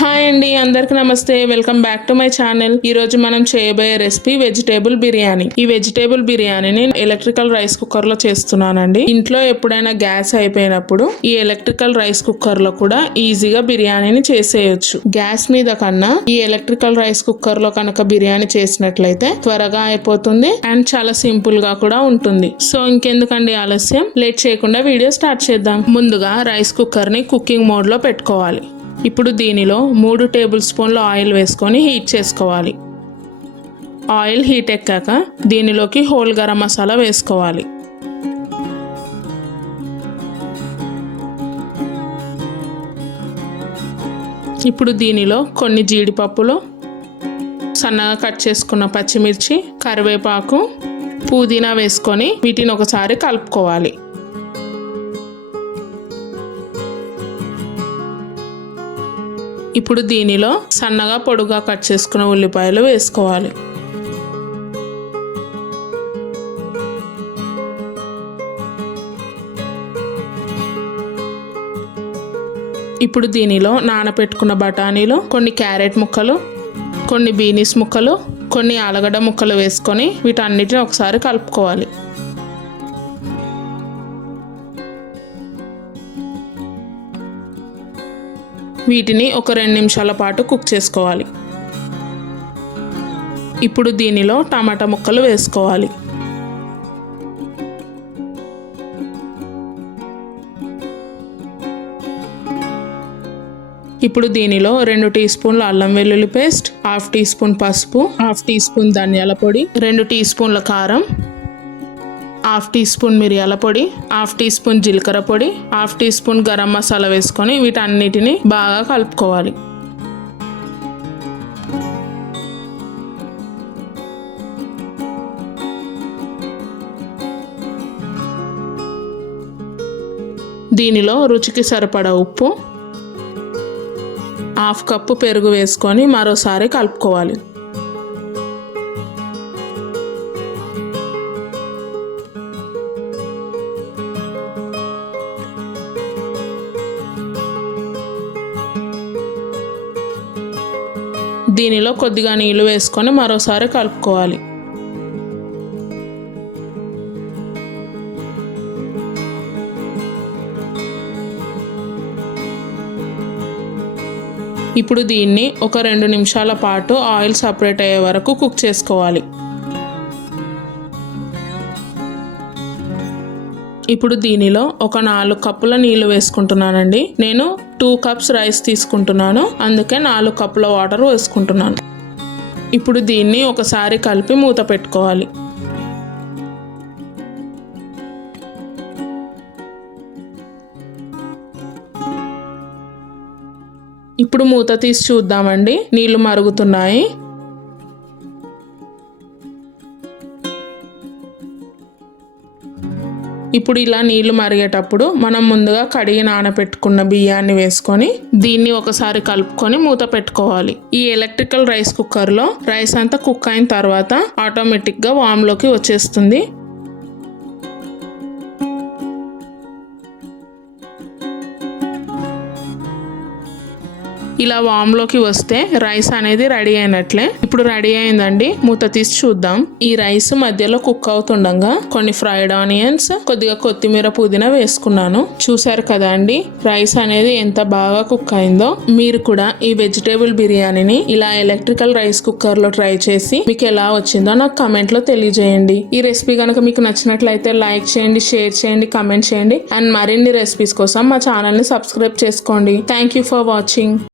Hi అండి, అందరికి నమస్తే. Welcome back to my channel. ఈ రోజు మనం చేయబోయే రెసిపీ వెజిటేబుల్ బిర్యానీ. ఈ వెజిటేబుల్ బిర్యానీని ఎలక్ట్రికల్ రైస్ కుక్కర్ లో చేస్తున్నానండి. ఇంట్లో ఎప్పుడైనా గ్యాస్ అయిపోయినప్పుడు ఈ ఎలక్ట్రికల్ రైస్ కుక్కర్ లో కూడా ఈజీగా బిర్యానీని చేసేయచ్చు. గ్యాస్ మీద కన్నా ఈ ఎలక్ట్రికల్ రైస్ కుక్కర్ లో కనుక బిర్యానీ చేసినట్లయితే త్వరగా అయిపోతుంది అండ్ చాలా సింపుల్ గా కూడా ఉంటుంది. సో ఇంకెందుకండి ఆలస్యం, లేట్ చేయకుండా వీడియో స్టార్ట్ చేద్దాం. ముందుగా రైస్ కుక్కర్ ని కుకింగ్ మోడ్ లో పెట్టుకోవాలి. ఇప్పుడు దీనిలో 3 టేబుల్ స్పూన్ల ఆయిల్ వేసుకొని హీట్ చేసుకోవాలి. ఆయిల్ హీట్ ఎక్కాక దీనిలోకి హోల్ గరం మసాలా వేసుకోవాలి. ఇప్పుడు దీనిలో కొన్ని జీడిపప్పులు, సన్నగా కట్ చేసుకున్న పచ్చిమిర్చి, కరివేపాకు, పుదీనా వేసుకొని వీటిని ఒకసారి కలుపుకోవాలి. ఇప్పుడు దీనిలో సన్నగా పొడుగా కట్ చేసుకున్న ఉల్లిపాయలు వేసుకోవాలి. ఇప్పుడు దీనిలో నానబెట్టుకున్న బఠానీలు, కొన్ని క్యారెట్ ముక్కలు, కొన్ని బీనీస్ ముక్కలు, కొన్ని ఆలుగడ్డ ముక్కలు వేసుకొని వీటన్నిటిని ఒకసారి కలుపుకోవాలి. వీటిని ఒక 2 నిమిషాల పాటు కుక్ చేసుకోవాలి. ఇప్పుడు దీనిలో టమాటా ముక్కలు వేసుకోవాలి. ఇప్పుడు దీనిలో 2 టీ స్పూన్ల అల్లం వెల్లుల్లి పేస్ట్, 1/2 టీ స్పూన్ పసుపు, 1/2 టీ స్పూన్ ధనియాల పొడి, 2 టీ స్పూన్ల కారం, 1/2 టీ స్పూన్ మిరియాల పొడి, 1/2 టీ స్పూన్ జీలకర్ర పొడి, 1/2 టీ స్పూన్ గరం మసాలా వేసుకొని వీటన్నిటిని బాగా కలుపుకోవాలి. దీనిలో రుచికి సరిపడా ఉప్పు, 1/2 కప్పు పెరుగు వేసుకొని మరోసారి కలుపుకోవాలి. దీనిలో కొద్దిగా నీళ్లు వేసుకొని మరోసారి కలుపుకోవాలి. ఇప్పుడు దీన్ని ఒక 2 నిమిషాల పాటు ఆయిల్ సపరేట్ అయ్యే వరకు కుక్ చేసుకోవాలి. ఇప్పుడు దీనిలో ఒక 4 కప్పుల నీళ్లు వేసుకుంటున్నానండి. నేను 2 కప్స్ రైస్ తీసుకుంటున్నాను, అందుకే 4 కప్పుల వాటర్ వేసుకుంటున్నాను. ఇప్పుడు దీన్ని ఒకసారి కలిపి మూత పెట్టుకోవాలి. ఇప్పుడు మూత తీసి చూద్దామండి. నీళ్లు మరుగుతున్నాయి. ఇప్పుడు ఇలా నీళ్లు మరిగేటప్పుడు మనం ముందుగా కడిగి నానబెట్టుకున్న బియ్యాన్ని వేసుకొని దీన్ని ఒకసారి కలుపుకొని మూత పెట్టుకోవాలి. ఈ ఎలక్ట్రికల్ రైస్ కుక్కర్లో రైస్ అంతా కుక్ అయిన తర్వాత ఆటోమేటిక్గా వామ్లోకి వచ్చేస్తుంది. ఇలా వామ్లోకి వస్తే రైస్ అనేది రెడీ అయినట్లే. ఇప్పుడు రెడీ అయిందండి, మూత తీసి చూద్దాం. ఈ రైస్ మధ్యలో కుక్ అవుతుండగా కొన్ని ఫ్రైడ్ ఆనియన్స్, కొద్దిగా కొత్తిమీర, పుదీనా వేసుకున్నాను. చూసారు కదా అండి, రైస్ అనేది ఎంత బాగా కుక్ అయిందో. మీరు కూడా ఈ వెజిటేబుల్ బిర్యానీని ఇలా ఎలక్ట్రికల్ రైస్ కుక్కర్ లో ట్రై చేసి మీకు ఎలా వచ్చిందో నాకు కమెంట్ లో తెలియజేయండి. ఈ రెసిపీ కనుక మీకు నచ్చినట్లయితే లైక్ చేయండి, షేర్ చేయండి, కమెంట్ చేయండి అండ్ మరిన్ని రెసిపీస్ కోసం మా ఛానల్ ని సబ్స్క్రైబ్ చేసుకోండి. Thank you for watching.